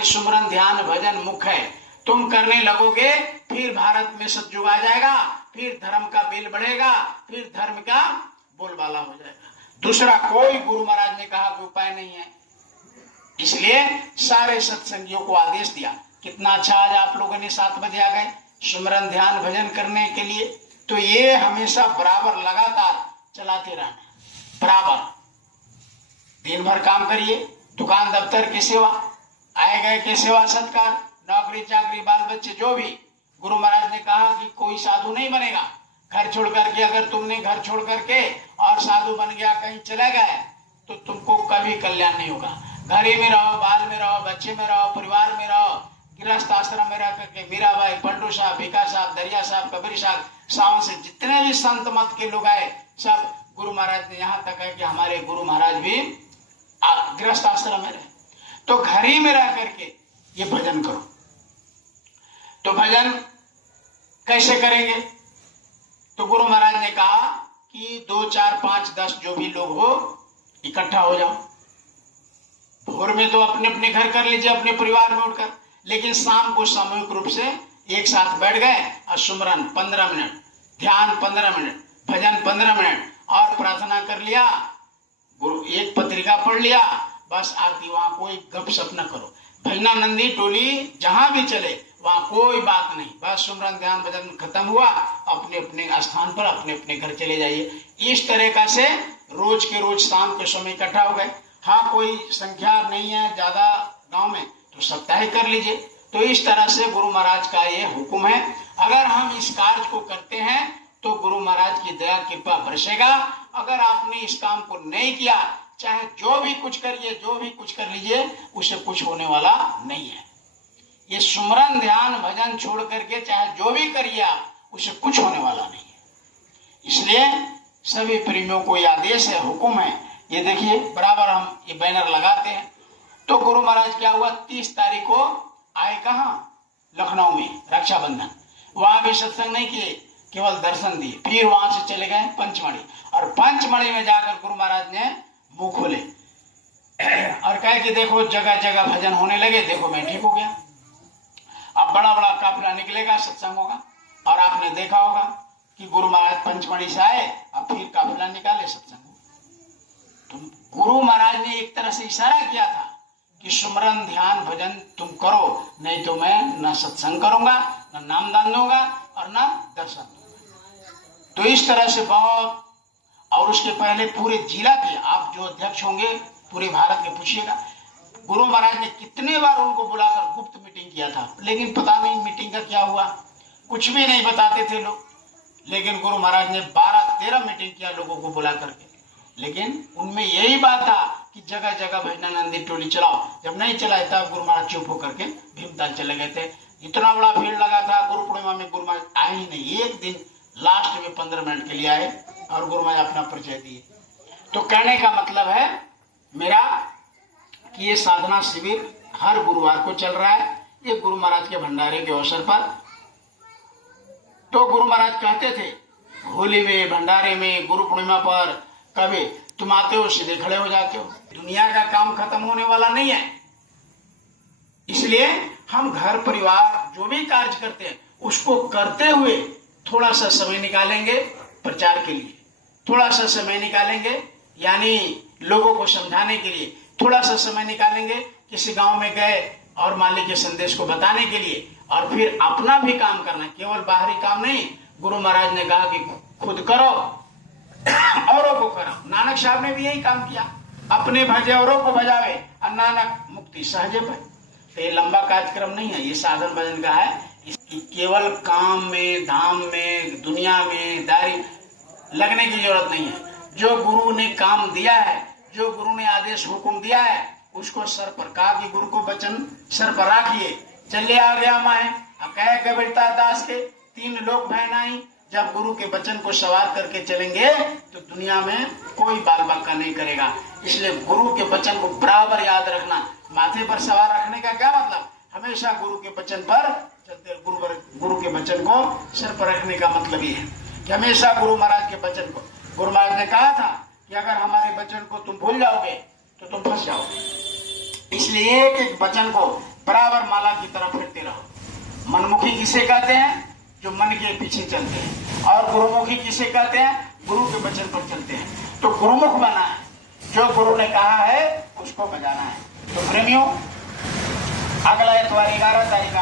कि सुमरन ध्यान भजन मुख्य है, तुम करने लगोगे फिर भारत में सतयुग आ जाएगा, फिर धर्म का बेल बढ़ेगा, फिर धर्म का बोलबाला हो जाएगा। दूसरा कोई गुरु महाराज ने कहा कि उपाय नहीं है। इसलिए सारे सत्संगियों को आदेश दिया। कितना अच्छा आज आप लोगों ने 7 बजे आ गए सुमरन ध्यान भजन करने के लिए। तो ये हमेशा बराबर लगातार चलाते रहना, बराबर दिन भर काम करिए, दुकान दफ्तर की सेवा, आए गए की सेवा सत्कार, नौकरी चाकरी बाल बच्चे जो भी। गुरु महाराज ने कहा कि कोई साधु नहीं बनेगा घर छोड़ करके। अगर तुमने घर छोड़ करके और साधु बन गया कहीं चले गए तो तुमको कभी कल्याण नहीं होगा। घर ही में रहो, बाल में रहो, बच्चे में रहो, परिवार में रहो, गृहस्थ आश्रम में रह करके मीराबाई, पलटू साहब, भिका साहब, दरिया साहब, कबीर साहब, सावन से जितने भी संत मत के लोग आए सब गुरु महाराज ने, यहाँ तक है कि हमारे गुरु महाराज भी गृहस्थ आश्रम में रहे। तो घर ही में रह करके ये भजन करो। तो भजन कैसे करेंगे? तो गुरु महाराज ने कहा कि 2, 4, 5, 10 जो भी लोग हो इकट्ठा हो जाओ। भोर में तो अपने अपने घर कर लीजिए, अपने परिवार में उठकर, लेकिन शाम को सामूहिक रूप से एक साथ बैठ गए और सुमरन 15 मिनट, ध्यान 15 मिनट, भजन 15 मिनट और प्रार्थना कर लिया, गुरु एक पत्रिका पढ़ लिया, बस आरती। वहां कोई गपशप न करो। भजनानंदी टोली जहां भी चले वहां कोई बात नहीं, बस सुमरन ध्यान भजन खत्म हुआ, अपने अपने स्थान पर अपने अपने घर चले जाइए। इस तरीका से रोज के रोज शाम के समय इकट्ठा हो गए। हाँ, कोई संख्या नहीं है ज्यादा गांव में तो साप्ताहिक कर लीजिए। तो इस तरह से गुरु महाराज का ये हुक्म है। अगर हम इस कार्य को करते हैं तो गुरु महाराज की दया कृपा बरसेगा। अगर आपने इस काम को नहीं किया, चाहे जो भी कुछ करिए, जो भी कुछ कर लीजिए, उसे कुछ होने वाला नहीं है। ये सुमरन ध्यान भजन छोड़ करके चाहे जो भी करिए आप, उसे कुछ होने वाला नहीं है। इसलिए सभी प्रेमियों को यह आदेश है, हुक्म है। ये देखिए बराबर हम ये बैनर लगाते हैं। तो गुरु महाराज क्या हुआ, 30 तारीख को आए कहाँ, लखनऊ में रक्षाबंधन। वहां भी सत्संग नहीं किए, केवल दर्शन दिए। फिर वहां से चले गए पंचमढ़ी, और पंचमढ़ी में जाकर गुरु महाराज ने मुंह खोले और कहे कि देखो जगह जगह भजन होने लगे, देखो मैं ठीक हो गया। अब बड़ा बड़ा काफिला निकलेगा, सत्संग होगा। और आपने देखा होगा कि गुरु महाराज पंचमढ़ी से आए, अब फिर काफिला निकाले, सत्संग। तो गुरु महाराज ने एक तरह से इशारा किया था कि सुमरन ध्यान भजन तुम करो, नहीं तो मैं न सत्संग करूंगा, न नामदान दूंगा और न दर्शन दूंगा। तो इस तरह से बहुत, और उसके पहले पूरे जिला के, आप जो अध्यक्ष होंगे पूरे भारत के पूछिएगा, गुरु महाराज ने कितने बार उनको बुलाकर गुप्त मीटिंग किया था, लेकिन पता नहीं मीटिंग का क्या हुआ, कुछ भी नहीं बताते थे लोग। लेकिन गुरु महाराज ने 12-13 मीटिंग किया लोगों को बुला करके, लेकिन उनमें यही बात था कि जगह जगह भजनानंदी टोली चलाओ। जब नहीं चलाए तब गुरु महाराज चुप होकर के भीमताल चले गए थे। इतना बड़ा भीड़ लगा था, गुरु पूर्णिमा में गुरु महाराज आए ही नहीं। एक दिन लास्ट में 15 मिनट के लिए आए और गुरु महाराज अपना परिचय दिए। तो कहने का मतलब है मेरा कि ये साधना शिविर हर गुरुवार को चल रहा है, ये गुरु महाराज के भंडारे के अवसर पर। तो गुरु महाराज कहते थे होली में, भंडारे में, गुरु पूर्णिमा पर, कभी तुम आते हो सीधे खड़े हो जाते हो। दुनिया का काम खत्म होने वाला नहीं है, इसलिए हम घर परिवार जो भी कार्य करते हैं उसको करते हुए थोड़ा सा समय निकालेंगे प्रचार के लिए, थोड़ा सा समय निकालेंगे यानी लोगों को समझाने के लिए, थोड़ा सा समय निकालेंगे किसी गांव में गए और मालिक के संदेश को बताने के लिए, और फिर अपना भी काम करना, केवल बाहरी काम नहीं। गुरु महाराज ने कहा कि खुद करो औरों को करो। नानक साहब ने भी यही काम किया, अपने भजे औरों को भजावे और नानक मुक्ति सहजे पाए। तो ये लंबा कार्यक्रम नहीं है, ये साधन भजन का है। केवल काम में, धाम में, दुनिया में दारी लगने की जरूरत नहीं है। जो गुरु ने काम दिया है, जो गुरु ने आदेश हुक्म दिया है, उसको सर पर कहा कि गुरु को वचन सर पर रखिए। चले आ गया मैं कहे कबीरता दास के 3 लोग भैनाई। जब गुरु के वचन को सवार करके चलेंगे तो दुनिया में कोई बाल बांका नहीं करेगा। इसलिए गुरु के वचन को बराबर याद रखना। माथे पर सवार रखने का क्या मतलब, हमेशा गुरु के वचन पर चलते। गुरु के वचन को सर पर रखने का मतलब ये है कि हमेशा गुरु महाराज के वचन को, गुरु महाराज ने कहा था कि अगर हमारे वचन को तुम भूल जाओगे तो तुम फंस जाओगे। इसलिए एक एक वचन को बराबर माला की तरफ फिरते रहो। मनमुखी किसे कहते हैं? जो मन के पीछे चलते हैं। और गुरुमुखी किसे कहते हैं? गुरु के वचन पर चलते हैं। तो गुरुमुख बना है, जो गुरु ने कहा है उसको बजाना है। तो प्रेमियों, अगला इतवार 11 तारीख